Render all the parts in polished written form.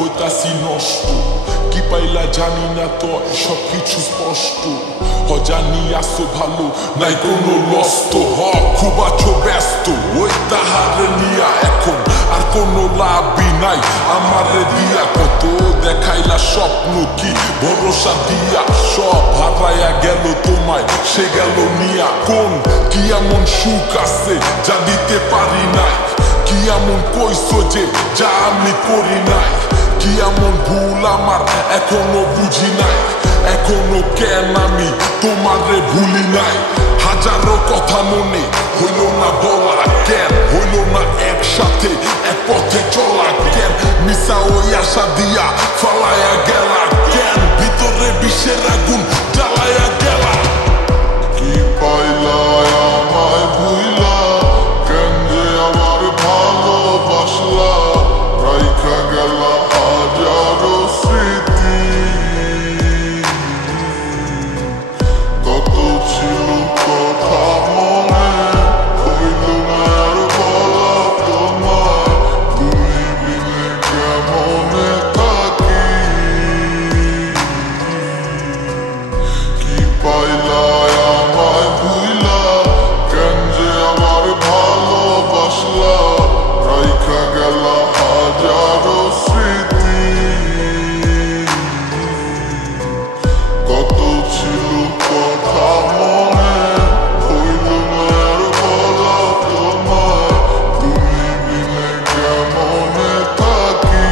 হইতাছি নষ্ট কি পাইলা জানি না তো সবকিছু স্পষ্ট জানি আসো ভালো নাই কোনো লস্ত খুব আছো ব্যস্ত ওই তাহারে নিয়া এখন আর কোনো লাভই নাই আমারে দিয়া কত দেখাইলা স্বপ্ন কি ভরসা দিয়া সব হারাইয়া গেল তোমায় সে গেল নিয়া কোন কি এমন সুখ আছে যা দিতে পারি নাই কি এমন কইছো যে যা আমি করি নাই কি এমন ভুল আমার এখনো বুঝি নাই এখনো কেন আমি তোমারে ভুলি নাই হাজারো কথা মনে হইল না বলা কেন হইল না একসাথে এক পথে চলা কেন মিশা ওই আশা দিয়া ফালাইয়া গেলা কেন ভিতরে বিষের আগুন জ্বালাইয়া গেলা কি পাইলা আমায় ভুইলা কেন যে আমার ভালোবাসলা রাইখা গেলা হাজারো স্মৃতি কত ছিল কথা মনে হইল না আর বলা তোমায় তুমি বিনে কেমনে থাকি কি পাইলা আমায় ভুইলা কেন যে আমার ভালোবাসলা রাইখা গেলা হাজারো স্মৃতি কত ছিল কথা মনে হইল না আর বলা তোমায় তুমি বিনে কেমনে থাকি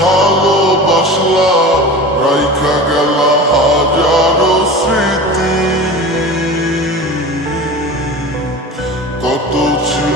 ভালোবাসলা রাইখা গেলা হাজারো স্মৃতি কত ছিল